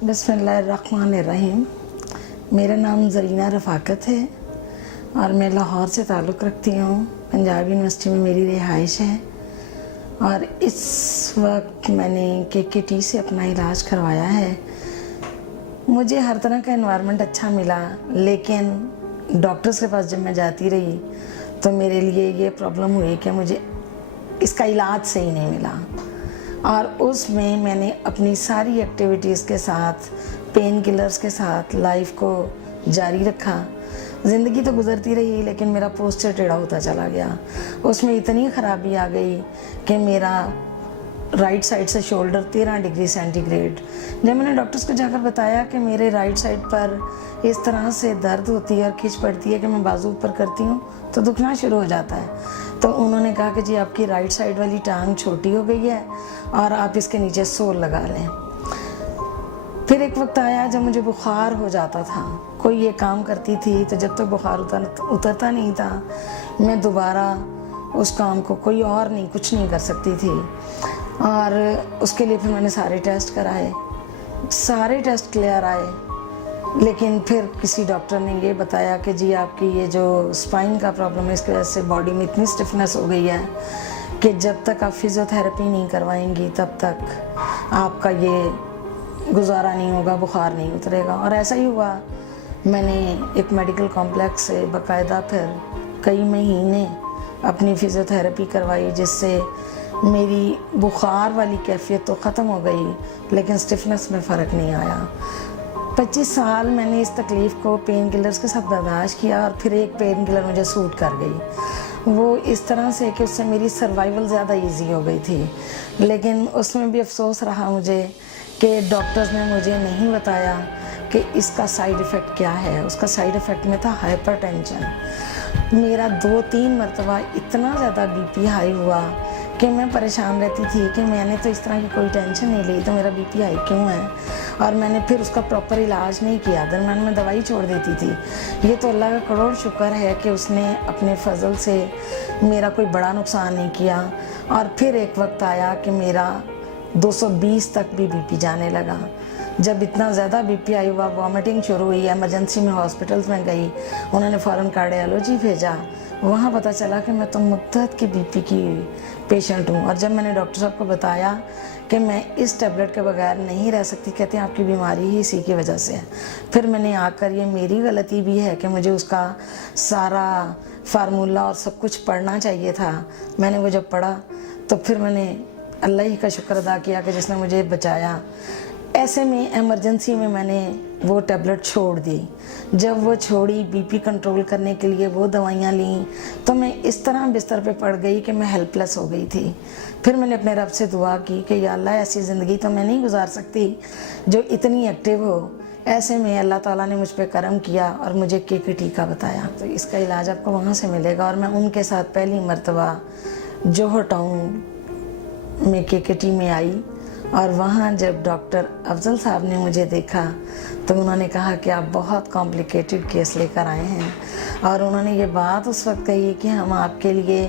बिस्मिल्लाहिर्रहमानिर्रहीम। मेरा नाम ज़रीना रफ़ाकत है और मैं लाहौर से ताल्लुक़ रखती हूँ। पंजाब यूनिवर्सिटी में मेरी रिहाइश है और इस वक्त मैंने KKT से अपना इलाज करवाया है। मुझे हर तरह का एनवायरनमेंट अच्छा मिला, लेकिन डॉक्टर्स के पास जब मैं जाती रही तो मेरे लिए ये प्रॉब्लम हुई कि मुझे इसका इलाज सही नहीं मिला और उसमें मैंने अपनी सारी एक्टिविटीज़ के साथ, पेन किलर्स के साथ लाइफ को जारी रखा। ज़िंदगी तो गुजरती रही, लेकिन मेरा पोस्चर टेढ़ा होता चला गया। उसमें इतनी ख़राबी आ गई कि मेरा राइट साइड से शोल्डर 13 डिग्री सेंटीग्रेड। जब मैंने डॉक्टर्स को जाकर बताया कि मेरे राइट साइड पर इस तरह से दर्द होती है और खिंच पड़ती है कि मैं बाजू ऊपर करती हूँ तो दुखना शुरू हो जाता है, तो उन्होंने कहा कि जी आपकी राइट साइड वाली टांग छोटी हो गई है और आप इसके नीचे सोल लगा लें। फिर एक वक्त आया जब मुझे बुखार हो जाता था, कोई ये काम करती थी तो जब तक बुखार उतरता नहीं था मैं दोबारा उस काम को कोई और नहीं, कुछ नहीं कर सकती थी। और उसके लिए फिर मैंने सारे टेस्ट कराए, सारे टेस्ट क्लियर आए, लेकिन फिर किसी डॉक्टर ने ये बताया कि जी आपकी ये जो स्पाइन का प्रॉब्लम है इसकी वजह से बॉडी में इतनी स्टिफनेस हो गई है कि जब तक आप फिज़ियोथेरेपी नहीं करवाएंगी तब तक आपका ये गुजारा नहीं होगा, बुखार नहीं उतरेगा। और ऐसा ही हुआ। मैंने एक मेडिकल कॉम्प्लेक्स से बाकायदा फिर कई महीने अपनी फिज़ियोथेरेपी करवाई, जिससे मेरी बुखार वाली कैफियत तो ख़त्म हो गई, लेकिन स्टिफनेस में फ़र्क नहीं आया। 25 साल मैंने इस तकलीफ़ को पेन किलर्स के साथ बर्दाश्त किया और फिर एक पेन किलर मुझे सूट कर गई। वो इस तरह से कि उससे मेरी सर्वाइवल ज़्यादा इजी हो गई थी, लेकिन उसमें भी अफसोस रहा मुझे कि डॉक्टर्स ने मुझे नहीं बताया कि इसका साइड इफ़ेक्ट क्या है। उसका साइड इफ़ेक्ट में था हाइपरटेंशन। मेरा 2-3 मरतबा इतना ज़्यादा BP हाई हुआ कि मैं परेशान रहती थी कि मैंने तो इस तरह की कोई टेंशन नहीं ली, तो मेरा BP हाई क्यों है। और मैंने फिर उसका प्रॉपर इलाज नहीं किया, दरम्यान में दवाई छोड़ देती थी। ये तो अल्लाह का करोड़ शुक्र है कि उसने अपने फजल से मेरा कोई बड़ा नुकसान नहीं किया। और फिर एक वक्त आया कि मेरा 220 तक भी BP जाने लगा। जब इतना ज़्यादा BP हाई हुआ, वॉमिटिंग शुरू हुई, एमरजेंसी में हॉस्पिटल्स में गई, उन्होंने फ़ौरन कार्डियोलॉजी भेजा। वहाँ पता चला कि मैं तो मुद्दत की BP की पेशेंट हूँ। और जब मैंने डॉक्टर साहब को बताया कि मैं इस टैबलेट के बगैर नहीं रह सकती, कहते हैं आपकी बीमारी ही इसी की वजह से है। फिर मैंने आकर, ये मेरी गलती भी है कि मुझे उसका सारा फार्मूला और सब कुछ पढ़ना चाहिए था। मैंने वो जब पढ़ा तो फिर मैंने अल्लाह ही का शुक्र अदा किया कि जिसने मुझे बचाया। ऐसे में इमरजेंसी में मैंने वो टैबलेट छोड़ दी। जब वो छोड़ी, BP कंट्रोल करने के लिए वो दवाइयाँ लीं, तो मैं इस तरह बिस्तर पे पड़ गई कि मैं हेल्पलेस हो गई थी। फिर मैंने अपने रब से दुआ की कि या अल्लाह ऐसी ज़िंदगी तो मैं नहीं गुजार सकती जो इतनी एक्टिव हो। ऐसे में अल्लाह ताला ने मुझ पर करम किया और मुझे KKT का बताया। तो इसका इलाज आपको वहाँ से मिलेगा। और मैं उनके साथ पहली मरतबा जोहर टाउन में KKT में आई और वहाँ जब डॉक्टर अफजल साहब ने मुझे देखा तो उन्होंने कहा कि आप बहुत कॉम्प्लिकेटेड केस लेकर आए हैं। और उन्होंने ये बात उस वक्त कही कि हम आपके लिए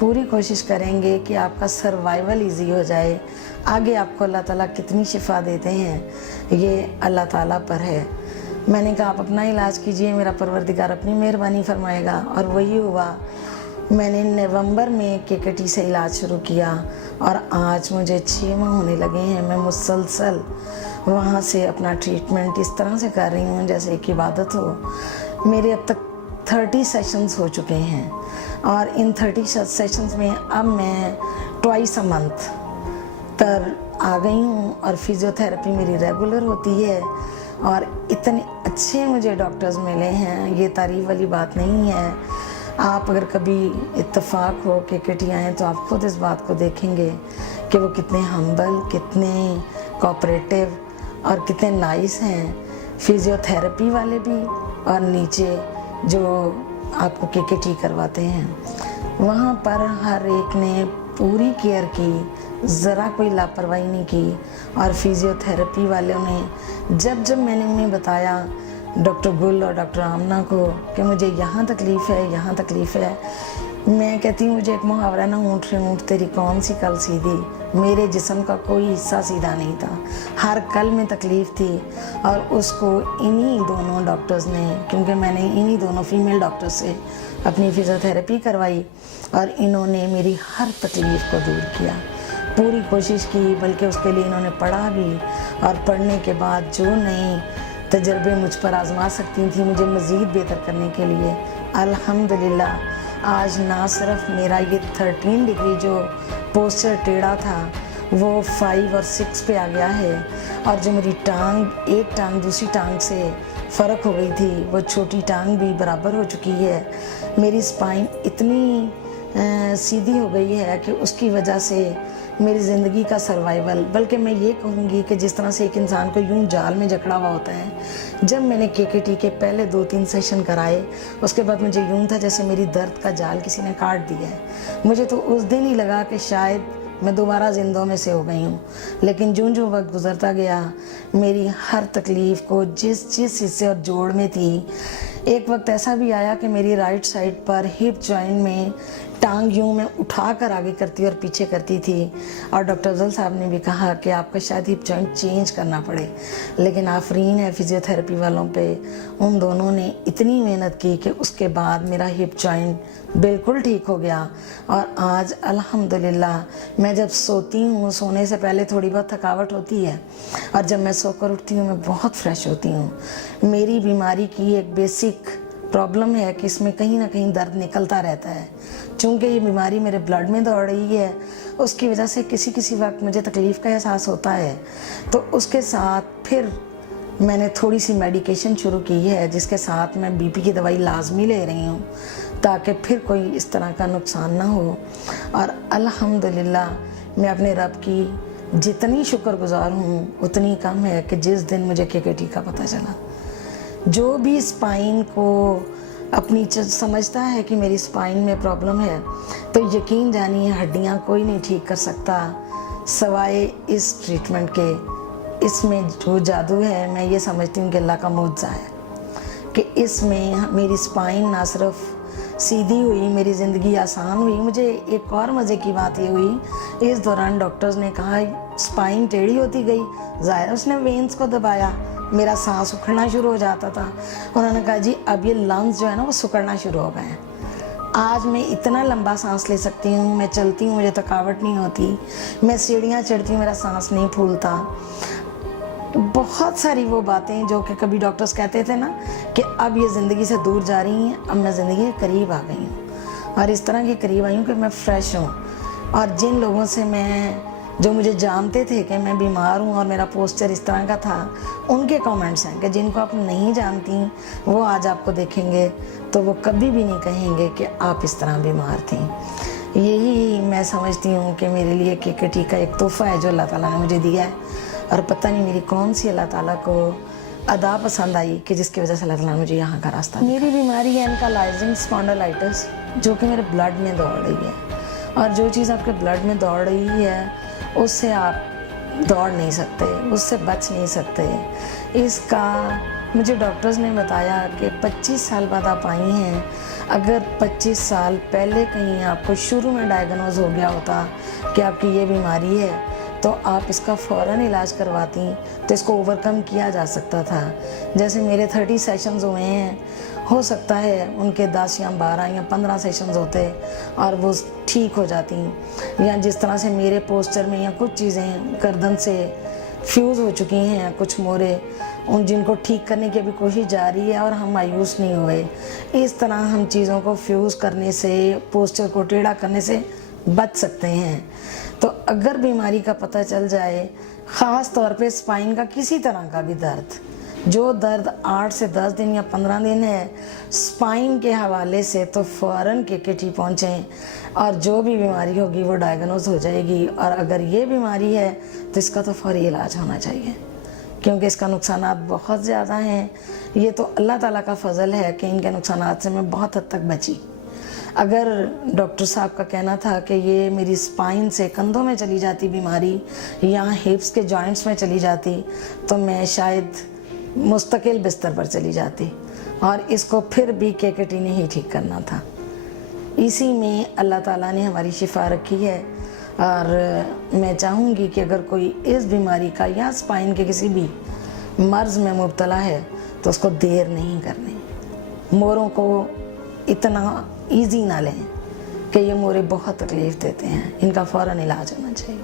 पूरी कोशिश करेंगे कि आपका सर्वाइवल इजी हो जाए। आगे आपको अल्लाह ताला कितनी शिफा देते हैं ये अल्लाह ताला पर है। मैंने कहा आप अपना इलाज कीजिए, मेरा परवरदिगार अपनी मेहरबानी फरमाएगा। और वही हुआ। मैंने नवंबर में KKT से इलाज शुरू किया और आज मुझे 6 माह होने लगे हैं। मैं मुसलसल वहाँ से अपना ट्रीटमेंट इस तरह से कर रही हूँ जैसे एक इबादत हो। मेरे अब तक 30 सेशंस हो चुके हैं और इन 30 सेशंस में अब मैं ट्वाइस अ मंथ पर आ गई हूँ और फिज़ियोथेरेपी मेरी रेगुलर होती है। और इतने अच्छे मुझे डॉक्टर्स मिले हैं, ये तारीफ़ वाली बात नहीं है। आप अगर कभी इत्तेफाक हो KKT आएँ तो आप खुद इस बात को देखेंगे कि वो कितने हम्बल, कितने कोऑपरेटिव और कितने नाइस हैं, फिज़ियोथेरेपी वाले भी और नीचे जो आपको KKT करवाते हैं। वहाँ पर हर एक ने पूरी केयर की, ज़रा कोई लापरवाही नहीं की। और फिज़ियोथेरेपी वालों ने जब मैंने उन्हें बताया, डॉक्टर गुल और डॉक्टर आमना को, कि मुझे यहाँ तकलीफ़ है, यहाँ तकलीफ़ है, मैं कहती हूँ मुझे एक मुहावरा ना, ऊँट रे ऊँट तेरी कौन सी कल सीधी, मेरे जिस्म का कोई हिस्सा सीधा नहीं था, हर कल में तकलीफ़ थी। और उसको इन्हीं दोनों डॉक्टर्स ने, क्योंकि मैंने इन्हीं दोनों फीमेल डॉक्टर से अपनी फिज़ियोथेरेपी करवाई और इन्होंने मेरी हर तकलीफ़ को दूर किया, पूरी कोशिश की, बल्कि उसके लिए इन्होंने पढ़ा भी। और पढ़ने के बाद जो नए तजर्बे मुझ पर आजमा सकती थी मुझे मज़ीद बेहतर करने के लिए, अल्हम्दुलिल्लाह आज ना सिर्फ मेरा ये 13 डिग्री जो पोस्चर टेढ़ा था वो 5 और 6 पे आ गया है, और जो मेरी टांग, एक टांग दूसरी टांग से फ़र्क हो गई थी, वो छोटी टांग भी बराबर हो चुकी है। मेरी स्पाइन इतनी सीधी हो गई है कि उसकी वजह से मेरी ज़िंदगी का सर्वाइवल, बल्कि मैं ये कहूँगी कि जिस तरह से एक इंसान को यूं जाल में जकड़ा हुआ होता है, जब मैंने KKT के पहले 2-3 सेशन कराए उसके बाद मुझे यूं था जैसे मेरी दर्द का जाल किसी ने काट दिया है। मुझे तो उस दिन ही लगा कि शायद मैं दोबारा जिंदों में से हो गई हूँ। लेकिन जो जो वक्त गुजरता गया, मेरी हर तकलीफ़ को जिस हिस्से और जोड़ में थी, एक वक्त ऐसा भी आया कि मेरी राइट साइड पर हिप जॉइंट में टांग यूं मैं उठा कर आगे करती और पीछे करती थी, और डॉक्टर अफजल साहब ने भी कहा कि आपका शायद हिप जॉइंट चेंज करना पड़े। लेकिन आफरीन है फिजियोथेरेपी वालों पे, उन दोनों ने इतनी मेहनत की कि उसके बाद मेरा हिप जॉइंट बिल्कुल ठीक हो गया। और आज अल्हम्दुलिल्लाह मैं जब सोती हूँ, सोने से पहले थोड़ी बहुत थकावट होती है, और जब मैं सोकर उठती हूँ मैं बहुत फ्रेश होती हूँ। मेरी बीमारी की एक बेसिक प्रॉब्लम है कि इसमें कहीं ना कहीं दर्द निकलता रहता है। चूँकि ये बीमारी मेरे ब्लड में दौड़ रही है, उसकी वजह से किसी वक्त मुझे तकलीफ़ का एहसास होता है। तो उसके साथ फिर मैंने थोड़ी सी मेडिकेशन शुरू की है, जिसके साथ मैं BP की दवाई लाजमी ले रही हूँ, ताकि फिर कोई इस तरह का नुकसान ना हो। और अल्हम्दुलिल्लाह मैं अपने रब की जितनी शुक्रगुजार हूँ उतनी कम है कि जिस दिन मुझे KKT का पता चला। जो भी स्पाइन को अपनी समझता है कि मेरी स्पाइन में प्रॉब्लम है, तो यकीन जानिए हड्डियाँ कोई नहीं ठीक कर सकता सवाए इस ट्रीटमेंट के। इसमें जो जादू है, मैं ये समझती हूँ कि अल्लाह का मुआवजा है कि इसमें मेरी स्पाइन ना सिर्फ सीधी हुई, मेरी ज़िंदगी आसान हुई। मुझे एक और मज़े की बात ये हुई, इस दौरान डॉक्टर्स ने कहा स्पाइन टेढ़ी होती गई, ज़ाहिर उसने वेन्स को दबाया, मेरा सांस उखड़ना शुरू हो जाता था। उन्होंने कहा जी अब ये लंग्स जो है ना वो सुकड़ना शुरू हो गए हैं। आज मैं इतना लंबा सांस ले सकती हूँ, मैं चलती हूँ, मुझे थकावट नहीं होती, मैं सीढ़ियाँ चढ़ती हूँ, मेरा सांस नहीं फूलता। बहुत सारी वो बातें जो कि कभी डॉक्टर्स कहते थे ना कि अब ये ज़िंदगी से दूर जा रही हैं, अब मैं ज़िंदगी के करीब आ गई हूँ, और इस तरह के करीब आई हूँ कि मैं फ्रेश हूँ। और जिन लोगों से जो मुझे जानते थे कि मैं बीमार हूँ और मेरा पोस्चर इस तरह का था, उनके कमेंट्स हैं कि जिनको आप नहीं जानती वो आज आपको देखेंगे तो वो कभी भी नहीं कहेंगे कि आप इस तरह बीमार थी। यही मैं समझती हूँ कि मेरे लिए KKT का एक तोहफ़ा है जो अल्लाह ताला ने मुझे दिया है, और पता नहीं मेरी कौन सी अल्लाह ताला को अदा पसंद आई कि जिसकी वजह से अल्लाह ताला ने मुझे यहाँ का रास्ता। मेरी बीमारी है एनकालाइजिंग स्पॉन्डिलाइटिस, जो कि मेरे ब्लड में दौड़ रही है, और जो चीज़ आपके ब्लड में दौड़ रही है उससे आप दौड़ नहीं सकते, उससे बच नहीं सकते। इसका मुझे डॉक्टर्स ने बताया कि 25 साल बाद आप आई हैं, अगर 25 साल पहले कहीं आपको शुरू में डायग्नोज हो गया होता कि आपकी ये बीमारी है, तो आप इसका फ़ौरन इलाज करवाती तो इसको ओवरकम किया जा सकता था। जैसे मेरे 30 सेशंस हुए हैं, हो सकता है उनके 10 या 12 या 15 सेशंस होते और वो ठीक हो जाती, या जिस तरह से मेरे पोस्चर में या कुछ चीज़ें गर्दन से फ्यूज़ हो चुकी हैं, कुछ मोरे, उन जिनको ठीक करने की अभी कोशिश जारी है और हम मायूस नहीं हुए। इस तरह हम चीज़ों को फ्यूज़ करने से, पोस्चर को टेढ़ा करने से बच सकते हैं। तो अगर बीमारी का पता चल जाए, ख़ास तौर पे स्पाइन का किसी तरह का भी दर्द, जो दर्द 8 से 10 दिन या 15 दिन है स्पाइन के हवाले से, तो फ़ौरन KKT पहुँचें और जो भी बीमारी होगी वो डायग्नोज हो जाएगी। और अगर ये बीमारी है तो इसका तो फौरी इलाज होना चाहिए, क्योंकि इसका नुकसानात बहुत ज़्यादा हैं। ये तो अल्लाह ताला का फ़ज़ल है कि इनके नुकसानात से मैं बहुत हद तक बची। अगर डॉक्टर साहब का कहना था कि ये मेरी स्पाइन से कंधों में चली जाती बीमारी या हिप्स के जॉइंट्स में चली जाती, तो मैं शायद मुस्तकिल बिस्तर पर चली जाती, और इसको फिर भी KKT ने ही ठीक करना था। इसी में अल्लाह ताला ने हमारी शिफा रखी है, اور میں چاہوں گی کہ اگر کوئی اس بیماری کا یا اسپائن کے کسی بھی مرض میں مبتلا ہے تو اس کو دیر نہیں کرنی. موروں کو اتنا ایزی نہ لیں کہ یہ مورے بہت تکلیف دیتے ہیں، ان کا فوراً علاج ہونا چاہیے.